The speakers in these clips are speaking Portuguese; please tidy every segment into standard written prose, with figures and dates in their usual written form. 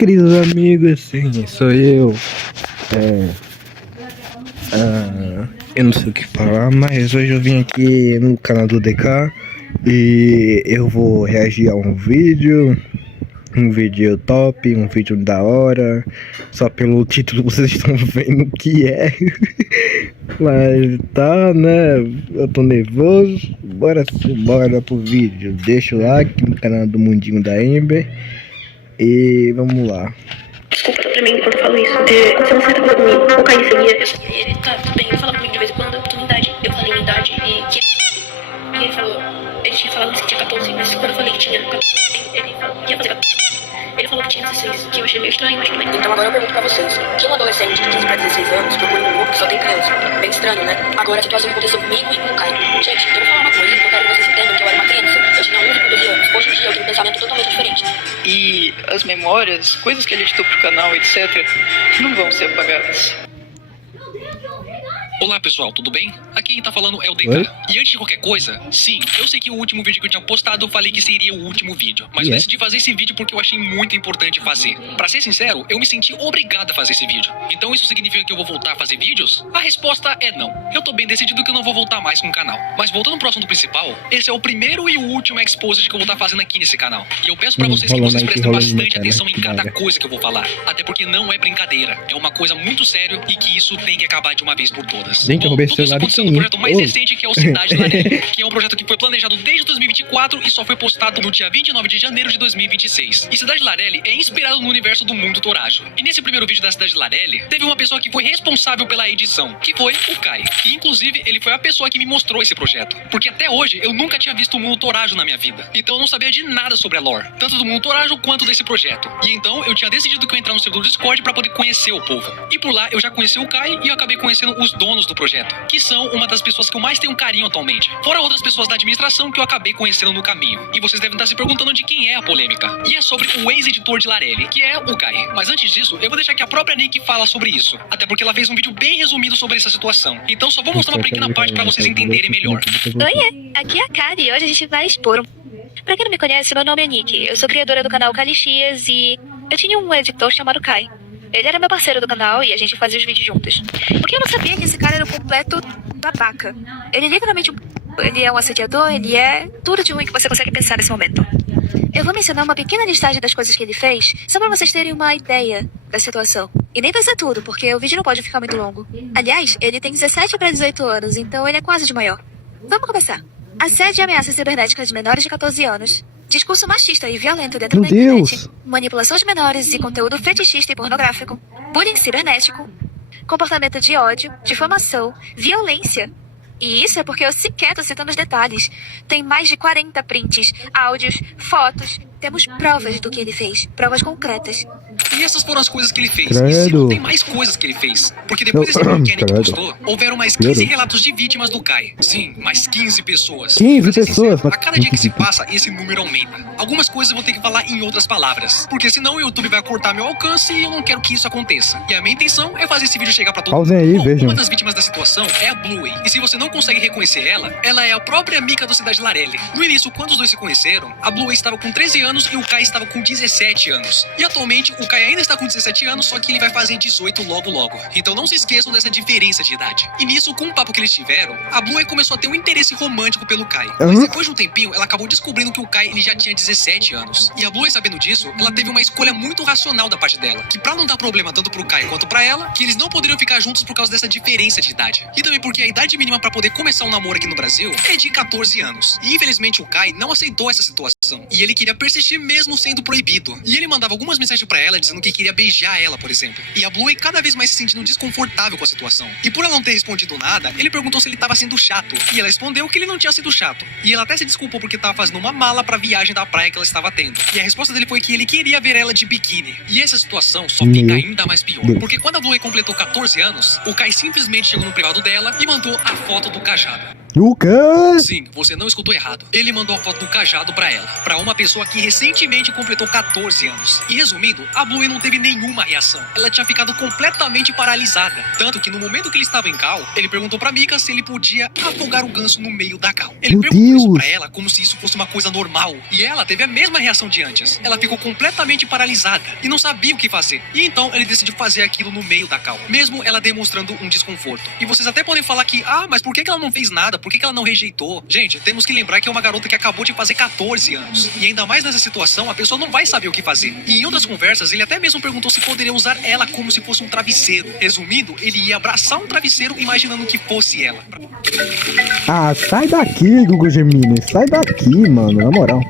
Queridos amigos, sim, sou eu. É, eu não sei o que falar, mas hoje eu vim aqui no canal do DK e eu vou reagir a um vídeo top, um vídeo da hora. Só pelo título vocês estão vendo o que é. Mas tá, né? Eu tô nervoso. Bora pro vídeo. Deixa o like no canal do Mundinho da Ember. E vamos lá. Desculpa pra mim enquanto eu falo isso. Você não senta comigo. O Caio seria. Eu sabia ele. Tá, tudo bem. Ele fala comigo de vez em quando. Tudo idade. Eu falei minha idade. E ele falou. Ele tinha falado que tinha 14, mas quando eu falei que tinha 14, ele falou que ia fazer 14. Ele falou que tinha 16, que eu achei meio estranho, mas tudo bem. Então agora eu pergunto pra vocês: que um adolescente de 15 pra 16 anos procura um grupo que só tem criança? Bem estranho, né? Agora a situação aconteceu comigo e com o Caio. Gente, eu vou falar uma coisa, eu quero que vocês entendam que eu era uma criança. Eu tinha 11 por 12 anos. Hoje em dia eu tenho um pensamento totalmente diferente. E as memórias, coisas que ele editou pro canal, etc., não vão ser apagadas. Olá pessoal, tudo bem? Aqui quem tá falando é o DK. Oi? E antes de qualquer coisa, sim, eu sei que o último vídeo que eu tinha postado eu falei que seria o último vídeo. Mas eu decidi fazer esse vídeo porque eu achei muito importante fazer. Pra ser sincero, eu me senti obrigado a fazer esse vídeo. Então isso significa que eu vou voltar a fazer vídeos? A resposta é não. Eu tô bem decidido que eu não vou voltar mais com o canal. Mas voltando pro assunto principal, esse é o primeiro e o último exposed que eu vou estar fazendo aqui nesse canal. E eu peço pra vocês que vocês prestem bastante atenção em cada coisa que eu vou falar. Até porque não é brincadeira. É uma coisa muito séria e que isso tem que acabar de uma vez por todas. Gente, eu roubei seu celular aconteceu no projeto mais recente, que é o Cidade Larelli, que é um projeto que foi planejado desde 2024 e só foi postado no dia 29 de janeiro de 2026. E Cidade Larelli é inspirado no universo do mundo Torajo. E nesse primeiro vídeo da Cidade Larelli, teve uma pessoa que foi responsável pela edição, que foi o Kai. E inclusive, ele foi a pessoa que me mostrou esse projeto. Porque até hoje, eu nunca tinha visto o mundo Torajo na minha vida. Então eu não sabia de nada sobre a lore, tanto do mundo Torajo quanto desse projeto. E então, eu tinha decidido que eu ia entrar no servidor do Discord pra poder conhecer o povo. E por lá, eu já conheci o Kai e eu acabei conhecendo os donos do projeto, que são uma das pessoas que eu mais tenho carinho atualmente. Fora outras pessoas da administração que eu acabei conhecendo no caminho. E vocês devem estar se perguntando de quem é a polêmica. E é sobre o ex-editor de Larelli, que é o Kai. Mas antes disso, eu vou deixar que a própria Nick fala sobre isso. Até porque ela fez um vídeo bem resumido sobre essa situação. Então só vou mostrar uma pequena parte pra vocês entenderem melhor. Oiê, aqui é a Kari e hoje a gente vai expor Pra quem não me conhece, meu nome é Nick. Eu sou criadora do canal Calixias e eu tinha um editor chamado Kai. Ele era meu parceiro do canal e a gente fazia os vídeos juntos. Porque eu não sabia que esse cara era um completo babaca. Ele literalmente... Ele é um assediador, ele é tudo de ruim que você consegue pensar nesse momento. Eu vou mencionar uma pequena listagem das coisas que ele fez, só pra vocês terem uma ideia da situação. E nem vai ser tudo, porque o vídeo não pode ficar muito longo. Aliás, ele tem 17 para 18 anos, então ele é quase de maior. Vamos começar. Assédio e ameaça cibernética de menores de 14 anos. Discurso machista e violento dentro da internet. Manipulação de menores e conteúdo fetichista e pornográfico. Bullying cibernético. Comportamento de ódio, difamação, violência. E isso é porque eu sequer tô citando os detalhes. Tem mais de 40 prints, áudios, fotos. Temos provas do que ele fez. Provas concretas. E essas foram as coisas que ele fez. E se não tem mais coisas que ele fez? Porque depois desse vídeo que a Nick postou, houveram mais 15 relatos de vítimas do Kai. Sim, mais 15 pessoas. 15 pessoas? A cada dia que se passa, esse número aumenta. Algumas coisas eu vou ter que falar em outras palavras. Porque senão o YouTube vai cortar meu alcance e eu não quero que isso aconteça. E a minha intenção é fazer esse vídeo chegar pra todo mundo. Pausem aí, vejam. Uma das vítimas da situação é a Bluey. E se você não consegue reconhecer ela, ela é a própria Mika do Cidade Larelli. No início, quando os dois se conheceram, a Bluey estava com 13 anos e o Kai estava com 17 anos. E atualmente, o Kai ainda está com 17 anos, só que ele vai fazer 18 logo. Então não se esqueçam dessa diferença de idade. E nisso, com o papo que eles tiveram, a Bluey começou a ter um interesse romântico pelo Kai. Mas depois de um tempinho, ela acabou descobrindo que o Kai ele já tinha 17 anos. E a Bluey, sabendo disso, ela teve uma escolha muito racional da parte dela. Que pra não dar problema tanto pro Kai quanto pra ela, que eles não poderiam ficar juntos por causa dessa diferença de idade. E também porque a idade mínima pra poder começar um namoro aqui no Brasil é de 14 anos. E infelizmente o Kai não aceitou essa situação. E ele queria persistir mesmo sendo proibido. E ele mandava algumas mensagens pra ela dizendo que queria beijar ela, por exemplo. E a Bluey cada vez mais se sentindo desconfortável com a situação. E por ela não ter respondido nada, ele perguntou se ele tava sendo chato. E ela respondeu que ele não tinha sido chato. E ela até se desculpou porque tava fazendo uma mala pra viagem da praia que ela estava tendo. E a resposta dele foi que ele queria ver ela de biquíni. E essa situação só fica ainda mais pior. Porque quando a Bluey completou 14 anos, o Kai simplesmente chegou no privado dela e mandou a foto do cajado. O quê? Sim, você não escutou errado. Ele mandou a foto do cajado pra ela, pra uma pessoa que recentemente completou 14 anos. E resumindo, a Bluey não teve nenhuma reação. Ela tinha ficado completamente paralisada. Tanto que no momento que ele estava em cal, ele perguntou pra Mika se ele podia afogar o ganso no meio da cal. Ele Meu perguntou isso Deus! pra ela como se isso fosse uma coisa normal. E ela teve a mesma reação de antes. Ela ficou completamente paralisada e não sabia o que fazer. E então ele decidiu fazer aquilo no meio da cal, mesmo ela demonstrando um desconforto. E vocês até podem falar que, mas por que ela não fez nada? Por que ela não rejeitou? Gente, temos que lembrar que é uma garota que acabou de fazer 14 anos. E ainda mais nessa situação, a pessoa não vai saber o que fazer. E em outras conversas, ele até mesmo perguntou se poderia usar ela como se fosse um travesseiro. Resumindo, ele ia abraçar um travesseiro imaginando que fosse ela. Ah, sai daqui, Google Gemini. Sai daqui, mano, na moral.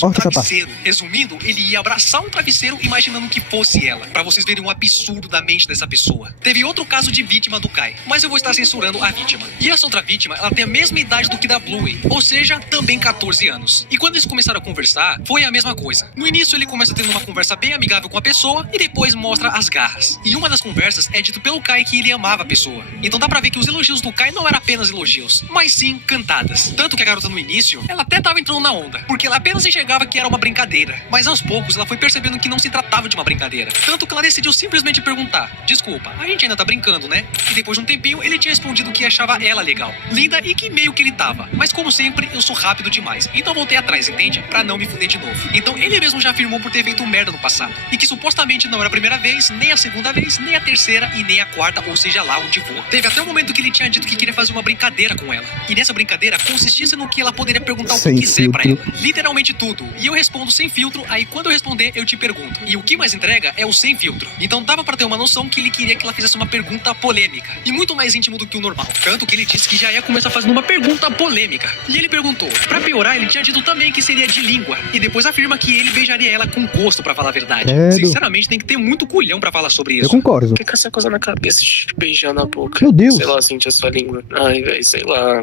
Corta essa parte. Travesseiro. Resumindo, ele ia abraçar um travesseiro imaginando que fosse ela, pra vocês verem o absurdo da mente dessa pessoa. Teve outro caso de vítima do Kai, mas eu vou estar censurando a vítima. E essa outra vítima, ela tem a mesma idade do que da Bluey, ou seja, também 14 anos. E quando eles começaram a conversar, foi a mesma coisa. No início ele começa tendo uma conversa bem amigável com a pessoa e depois mostra as garras. E uma das conversas é dito pelo Kai que ele amava a pessoa. Então dá pra ver que os elogios do Kai não eram apenas elogios, mas sim cantadas. Tanto que a garota no início, ela até tava entrando na onda, porque ela apenas enxergava que era uma brincadeira. Mas aos poucos ela foi percebendo que não se tratava de uma brincadeira. Tanto que ela decidiu simplesmente perguntar: desculpa, a gente ainda tá brincando, né? E depois de um tempinho ele tinha respondido que achava ela legal, linda e que meio que ele tava. Mas como sempre, eu sou rápido demais, então voltei atrás, entende? Pra não me fuder de novo. Então ele mesmo já afirmou por ter feito merda no passado. E que supostamente não era a primeira vez, nem a segunda vez, nem a terceira e nem a quarta, ou seja lá onde for. Teve até um momento que ele tinha dito que queria fazer uma brincadeira com ela. E nessa brincadeira consistia no que ela poderia perguntar o que Sem quiser pra filtro. ela. Literalmente tudo. E eu respondo sem filtro, aí quando eu responder, eu te pergunto. E o que mais entrega é o sem filtro. Então dava pra ter uma noção que ele queria que ela fizesse uma pergunta polêmica. E muito mais íntimo do que o normal. Tanto que ele disse que já ia começar fazendo uma pergunta polêmica. E ele perguntou. Pra piorar, ele tinha dito também que seria de língua. E depois afirma que ele beijaria ela com gosto, pra falar a verdade. Credo. Sinceramente, tem que ter muito culhão pra falar sobre Eu isso. concordo. Fica essa coisa na cabeça de te beijar na boca. Meu Deus. Sei lá, sentir a sua língua. Ai, velho, sei lá.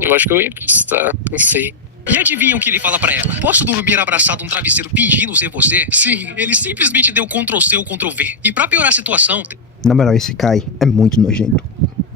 Eu acho que eu ia prestar, não sei. E adivinham o que ele fala pra ela? Posso dormir abraçado a um travesseiro fingindo ser você? Sim, ele simplesmente deu Ctrl+C ou Ctrl+V. E pra piorar a situação, Na moral, esse Kai é muito nojento.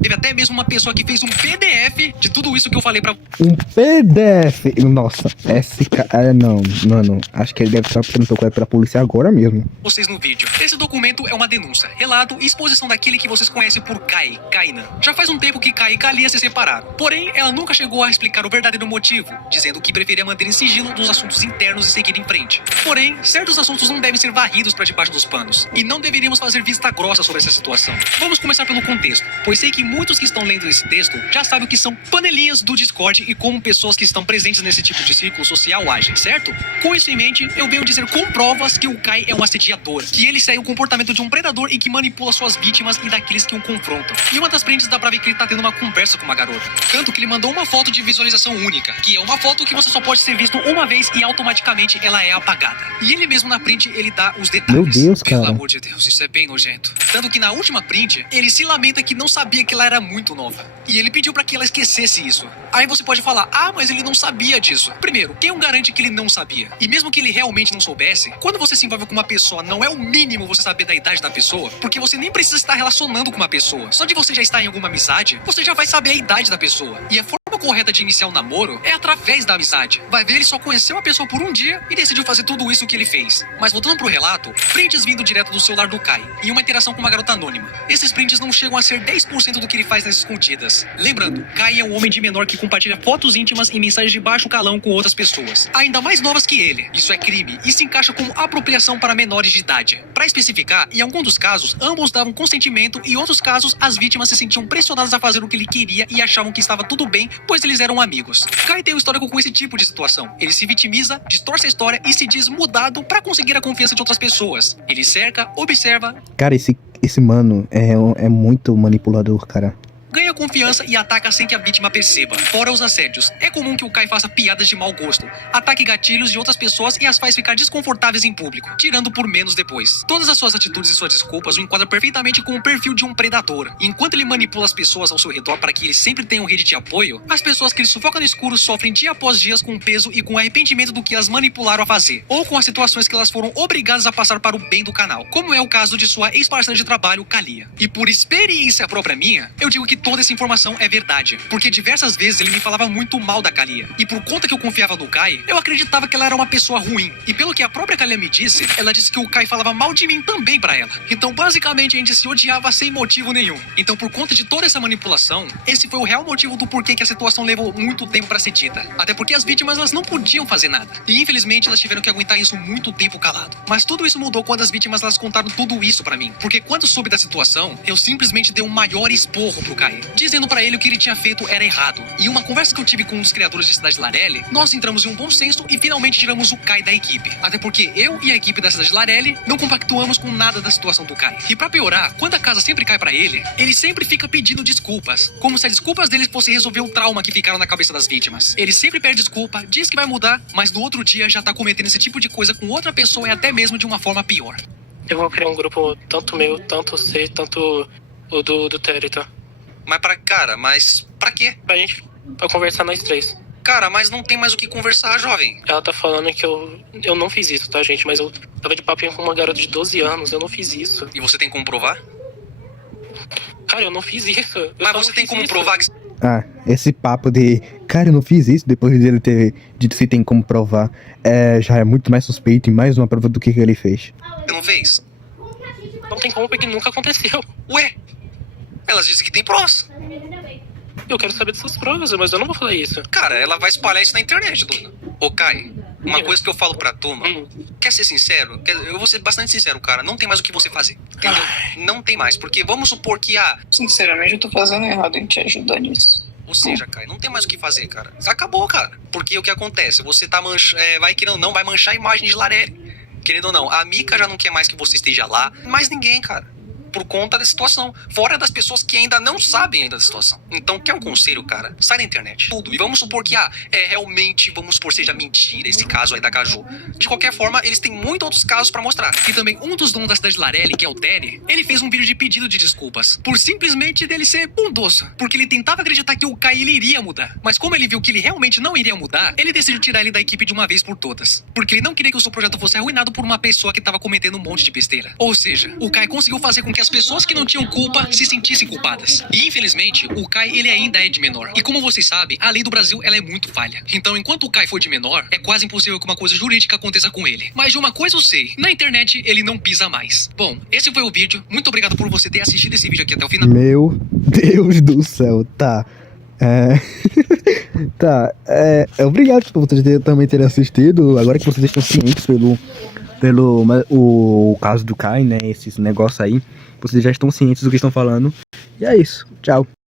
teve até mesmo uma pessoa que fez um PDF de tudo isso que eu falei pra Um PDF. Nossa, esse cara. Não, mano. Acho que ele deve estar apresentando coisa pra polícia agora mesmo. vocês no vídeo. Esse documento é uma denúncia, relato e exposição daquele que vocês conhecem por Kai, Kainan. Já faz um tempo que Kai e Kalia se separaram. Porém, ela nunca chegou a explicar o verdadeiro motivo, dizendo que preferia manter em sigilo dos assuntos internos e seguir em frente. Porém, certos assuntos não devem ser varridos pra debaixo dos panos. E não deveríamos fazer vista grossa sobre essa situação. Vamos começar pelo contexto, pois sei que muitos que estão lendo esse texto já sabem o que são panelinhas do Discord e como pessoas que estão presentes nesse tipo de círculo social agem, certo? Com isso em mente, eu venho dizer com provas que o Kai é um assediador, que ele segue o comportamento de um predador e que manipula suas vítimas e daqueles que o confrontam. E uma das prints dá pra ver que ele tá tendo uma conversa com uma garota. Tanto que ele mandou uma foto de visualização única, que é uma foto que você só pode ser visto uma vez e automaticamente ela é apagada. E ele mesmo na print, ele dá os detalhes. Meu Deus, Pelo cara. amor de Deus, isso é bem nojento. Tanto que na última print, ele se lamenta que não sabia que ela era muito nova. E ele pediu pra que ela esquecesse isso. Aí você pode falar, mas ele não sabia disso. Primeiro, quem garante que ele não sabia? E mesmo que ele realmente não soubesse, quando você se envolve com uma pessoa, não é o mínimo você saber da idade da pessoa, porque você nem precisa estar relacionando com uma pessoa. Só de você já estar em alguma amizade, você já vai saber a idade da pessoa. E a forma correta de iniciar um namoro é através da amizade. Vai ver, ele só conheceu a pessoa por um dia e decidiu fazer tudo isso que ele fez. Mas voltando pro relato, prints vindo direto do celular do Kai e uma interação com uma garota anônima. Esses prints não chegam a ser 10% do que ele faz nas escondidas. Lembrando, Kai é um homem de menor que compartilha fotos íntimas e mensagens de baixo calão com outras pessoas, ainda mais novas que ele. Isso é crime e se encaixa como apropriação para menores de idade. Para especificar, em algum dos casos, ambos davam consentimento e em outros casos, as vítimas se sentiam pressionadas a fazer o que ele queria e achavam que estava tudo bem, pois eles eram amigos. Kai tem um histórico com esse tipo de situação. Ele se vitimiza, distorce a história e se diz mudado para conseguir a confiança de outras pessoas. Ele cerca, observa, Cara, esse mano é muito manipulador, cara. ganha confiança e ataca sem que a vítima perceba. Fora os assédios, é comum que o Kai faça piadas de mau gosto, ataque gatilhos de outras pessoas e as faz ficar desconfortáveis em público, tirando por menos depois. Todas as suas atitudes e suas desculpas o enquadram perfeitamente com o perfil de um predador. Enquanto ele manipula as pessoas ao seu redor para que ele sempre tenha rede de apoio, as pessoas que ele sufoca no escuro sofrem dia após dia com peso e com arrependimento do que as manipularam a fazer, ou com as situações que elas foram obrigadas a passar para o bem do canal, como é o caso de sua ex-parceira de trabalho, Kalia. E por experiência própria minha, eu digo que toda essa informação é verdade, porque diversas vezes ele me falava muito mal da Kalia. E por conta que eu confiava no Kai, eu acreditava que ela era uma pessoa ruim. E pelo que a própria Kalia me disse, ela disse que o Kai falava mal de mim também pra ela. Então basicamente a gente se odiava sem motivo nenhum. Então por conta de toda essa manipulação, esse foi o real motivo do porquê que a situação levou muito tempo pra ser dita. Até porque as vítimas elas não podiam fazer nada. E infelizmente elas tiveram que aguentar isso muito tempo calado. Mas tudo isso mudou quando as vítimas elas contaram tudo isso pra mim. Porque quando soube da situação, eu simplesmente dei um maior esporro pro Kai, dizendo pra ele o que ele tinha feito era errado. E uma conversa que eu tive com um dos criadores de Cidade Larelli, nós entramos em um bom senso e finalmente tiramos o Kai da equipe. Até porque eu e a equipe da Cidade Larelli não compactuamos com nada da situação do Kai. E pra piorar, quando a casa sempre cai pra ele sempre fica pedindo desculpas, como se as desculpas dele fossem resolver o trauma que ficaram na cabeça das vítimas. Ele sempre pede desculpa, diz que vai mudar, mas no outro dia já tá cometendo esse tipo de coisa com outra pessoa e até mesmo de uma forma pior. Eu vou criar um grupo tanto meu, tanto você, tanto o do Terry, tá? Mas pra quê? Pra conversar nós três. Cara, mas não tem mais o que conversar, jovem. Ela tá falando que eu não fiz isso, tá, gente? Mas eu tava de papinho com uma garota de 12 anos, eu não fiz isso. E você tem como provar? Cara, eu não fiz isso. Mas você tem como provar que... Ah, esse papo de... Cara, eu não fiz isso, depois dele ter dito se tem como provar, já é muito mais suspeito e mais uma prova do que ele fez. Você não fez? Não tem como, porque nunca aconteceu. Ué? Elas dizem que tem provas. Eu quero saber dessas provas, mas eu não vou falar isso. Cara, ela vai espalhar isso na internet, Dona. Ô, Kai, uma coisa que eu falo pra turma, quer ser sincero? Eu vou ser bastante sincero, cara, não tem mais o que você fazer, entendeu? Não tem mais, porque vamos supor que Sinceramente, eu tô fazendo errado em te ajudar nisso. Ou seja, Kai, não tem mais o que fazer, cara. Acabou, cara. Porque o que acontece? Você tá vai querendo ou não, vai manchar a imagem de Larelli. Querendo ou não, a Mika já não quer mais que você esteja lá, mais ninguém, cara. Por conta da situação. Fora das pessoas que ainda não sabem ainda da situação. Então, quer um conselho, cara? Sai da internet. Tudo. E vamos supor que, realmente, vamos supor seja mentira esse caso aí da Caju. De qualquer forma, eles têm muitos outros casos pra mostrar. E também, um dos donos da cidade de Larelli, que é o Terry, ele fez um vídeo de pedido de desculpas. Por simplesmente dele ser bondoso. Porque ele tentava acreditar que o Kai, ele iria mudar. Mas como ele viu que ele realmente não iria mudar, ele decidiu tirar ele da equipe de uma vez por todas. Porque ele não queria que o seu projeto fosse arruinado por uma pessoa que tava cometendo um monte de besteira. Ou seja, o Kai conseguiu fazer com que as pessoas que não tinham culpa se sentissem culpadas. E infelizmente, o Kai ele ainda é de menor. E como vocês sabem, a lei do Brasil ela é muito falha. Então, enquanto o Kai for de menor, é quase impossível que uma coisa jurídica aconteça com ele. Mas de uma coisa eu sei, na internet ele não pisa mais. Bom, esse foi o vídeo. Muito obrigado por você ter assistido esse vídeo aqui até o final. Meu Deus do céu, tá. Obrigado por vocês também terem assistido. Agora que vocês estão cientes pelo o caso do Kai, né? Esses negócios aí. Vocês já estão cientes do que estão falando. E é isso. Tchau.